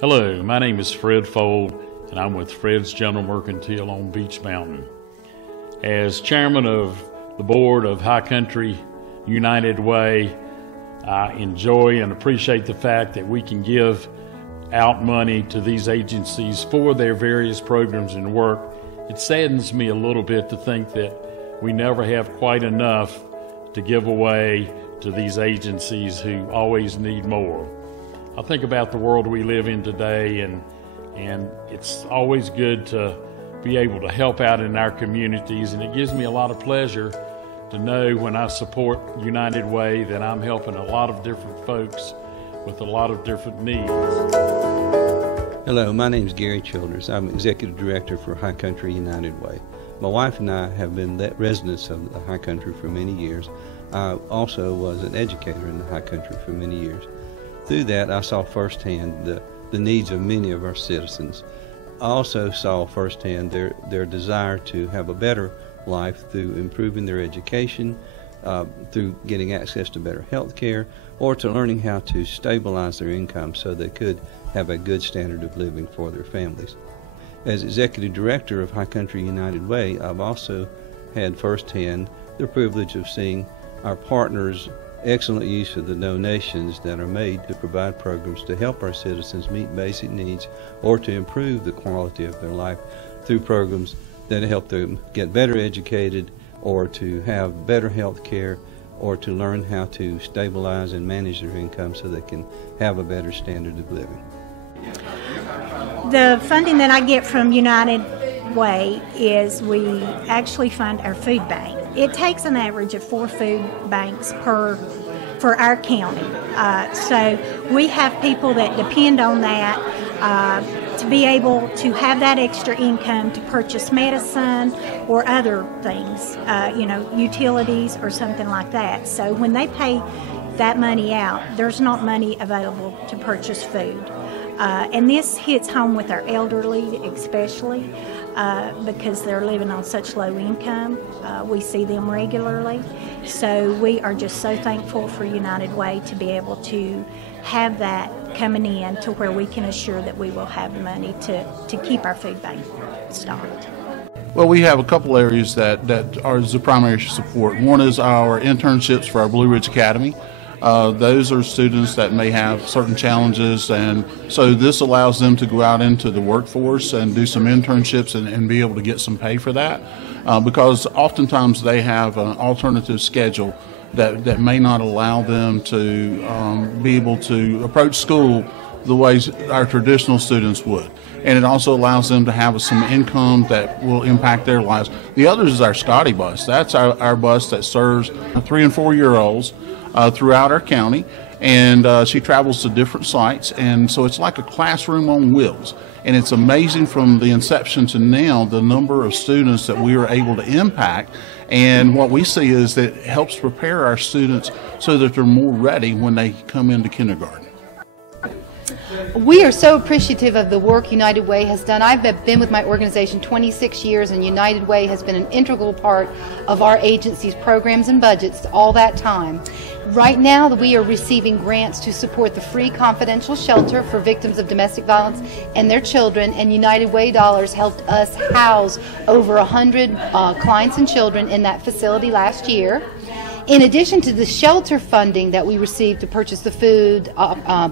Hello, my name is Fred Fold, and I'm with Fred's General Mercantile on Beach Mountain. As chairman of the board of High Country United Way, I enjoy and appreciate the fact that we can give out money to these agencies for their various programs and work. It saddens me a little bit to think that we never have quite enough to give away to these agencies who always need more. I think about the world we live in today, and it's always good to be able to help out in our communities, and it gives me a lot of pleasure to know when I support United Way that I'm helping a lot of different folks with a lot of different needs. Hello, my name is Gary Childers. I'm Executive Director for High Country United Way. My wife and I have been residents of the High Country for many years. I also was an educator in the High Country for many years. Through that, I saw firsthand the needs of many of our citizens. I also saw firsthand their desire to have a better life through improving their education, through getting access to better health care, or to learning how to stabilize their income so they could have a good standard of living for their families. As Executive Director of High Country United Way, I've also had firsthand the privilege of seeing our partners' excellent use of the donations that are made to provide programs to help our citizens meet basic needs or to improve the quality of their life through programs that help them get better educated or to have better health care or to learn how to stabilize and manage their income so they can have a better standard of living. The funding that I get from United Way is we actually fund our food bank. It takes an average of 4 food banks for our county. So we have people that depend on that to be able to have that extra income to purchase medicine or other things, utilities or something like that. So when they pay that money out, there's not money available to purchase food. And this hits home with our elderly especially because they're living on such low income. We see them regularly. So we are just so thankful for United Way to be able to have that coming in to where we can assure that we will have the money to keep our food bank stocked. Well, we have a couple areas that are the primary support. One is our internships for our Blue Ridge Academy. Those are students that may have certain challenges, and so this allows them to go out into the workforce and do some internships and be able to get some pay for that, because oftentimes they have an alternative schedule that may not allow them to be able to approach school the ways our traditional students would. And it also allows them to have some income that will impact their lives. The other is our Scotty bus. That's our bus that serves 3- and 4-year-olds throughout our county, and she travels to different sites, and so it's like a classroom on wheels. And it's amazing from the inception to now the number of students that we are able to impact, and what we see is that it helps prepare our students so that they're more ready when they come into kindergarten. We are so appreciative of the work United Way has done. I've been with my organization 26 years, and United Way has been an integral part of our agency's programs and budgets all that time. Right now, we are receiving grants to support the free confidential shelter for victims of domestic violence and their children, and United Way dollars helped us house over 100 clients and children in that facility last year. In addition to the shelter funding that we received to purchase the food,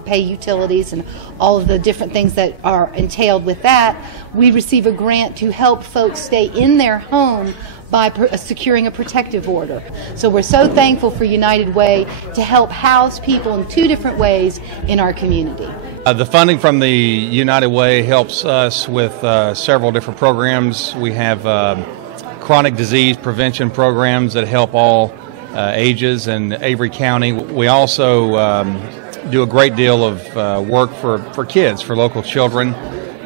pay utilities, and all of the different things that are entailed with that, we receive a grant to help folks stay in their home by securing a protective order. So we're so thankful for United Way to help house people in 2 different ways in our community. The funding from the United Way helps us with several different programs. We have chronic disease prevention programs that help all ages in Avery County. We also do a great deal of work for kids, for local children,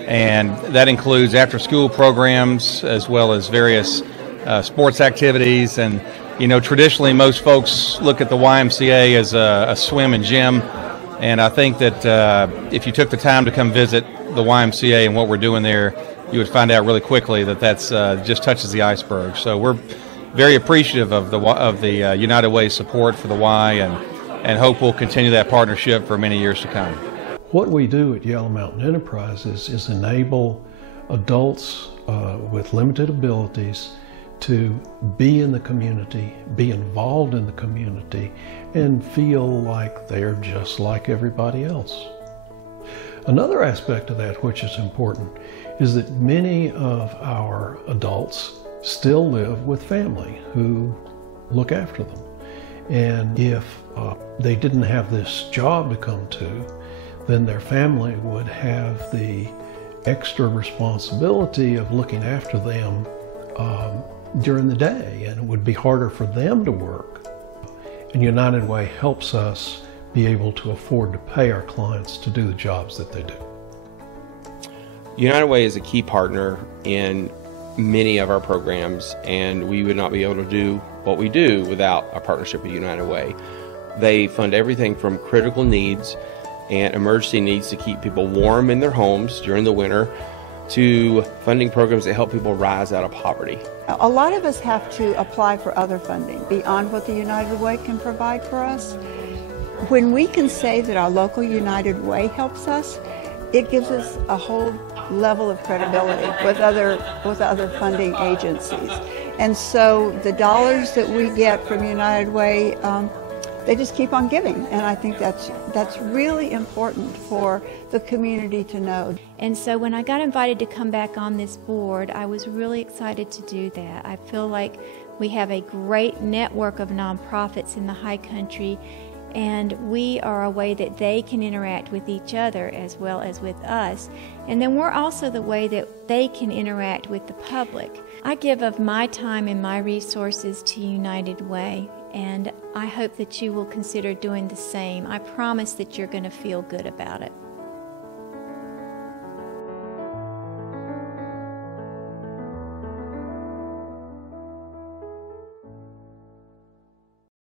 and that includes after-school programs as well as various sports activities. And traditionally most folks look at the YMCA as a swim and gym, and I think that if you took the time to come visit the YMCA and what we're doing there, you would find out really quickly that that's just touches the iceberg. So we're very appreciative of the United Way support for the Y, and hope we'll continue that partnership for many years to come. What we do at Yellow Mountain Enterprises is enable adults with limited abilities to be in the community, be involved in the community, and feel like they're just like everybody else. Another aspect of that which is important is that many of our adults still live with family who look after them. And if they didn't have this job to come to, then their family would have the extra responsibility of looking after them during the day, and it would be harder for them to work. And United Way helps us be able to afford to pay our clients to do the jobs that they do. United Way is a key partner in many of our programs, and we would not be able to do what we do without a partnership with United Way. They fund everything from critical needs and emergency needs to keep people warm in their homes during the winter, to funding programs that help people rise out of poverty. A lot of us have to apply for other funding beyond what the United Way can provide for us. When we can say that our local United Way helps us, it gives us a whole level of credibility with other funding agencies. And so the dollars that we get from United Way, they just keep on giving, and I think that's really important for the community to know. And so when I got invited to come back on this board, I was really excited to do that. I feel like we have a great network of nonprofits in the High Country, and we are a way that they can interact with each other as well as with us. And then we're also the way that they can interact with the public. I give of my time and my resources to United Way, and I hope that you will consider doing the same. I promise that you're going to feel good about it.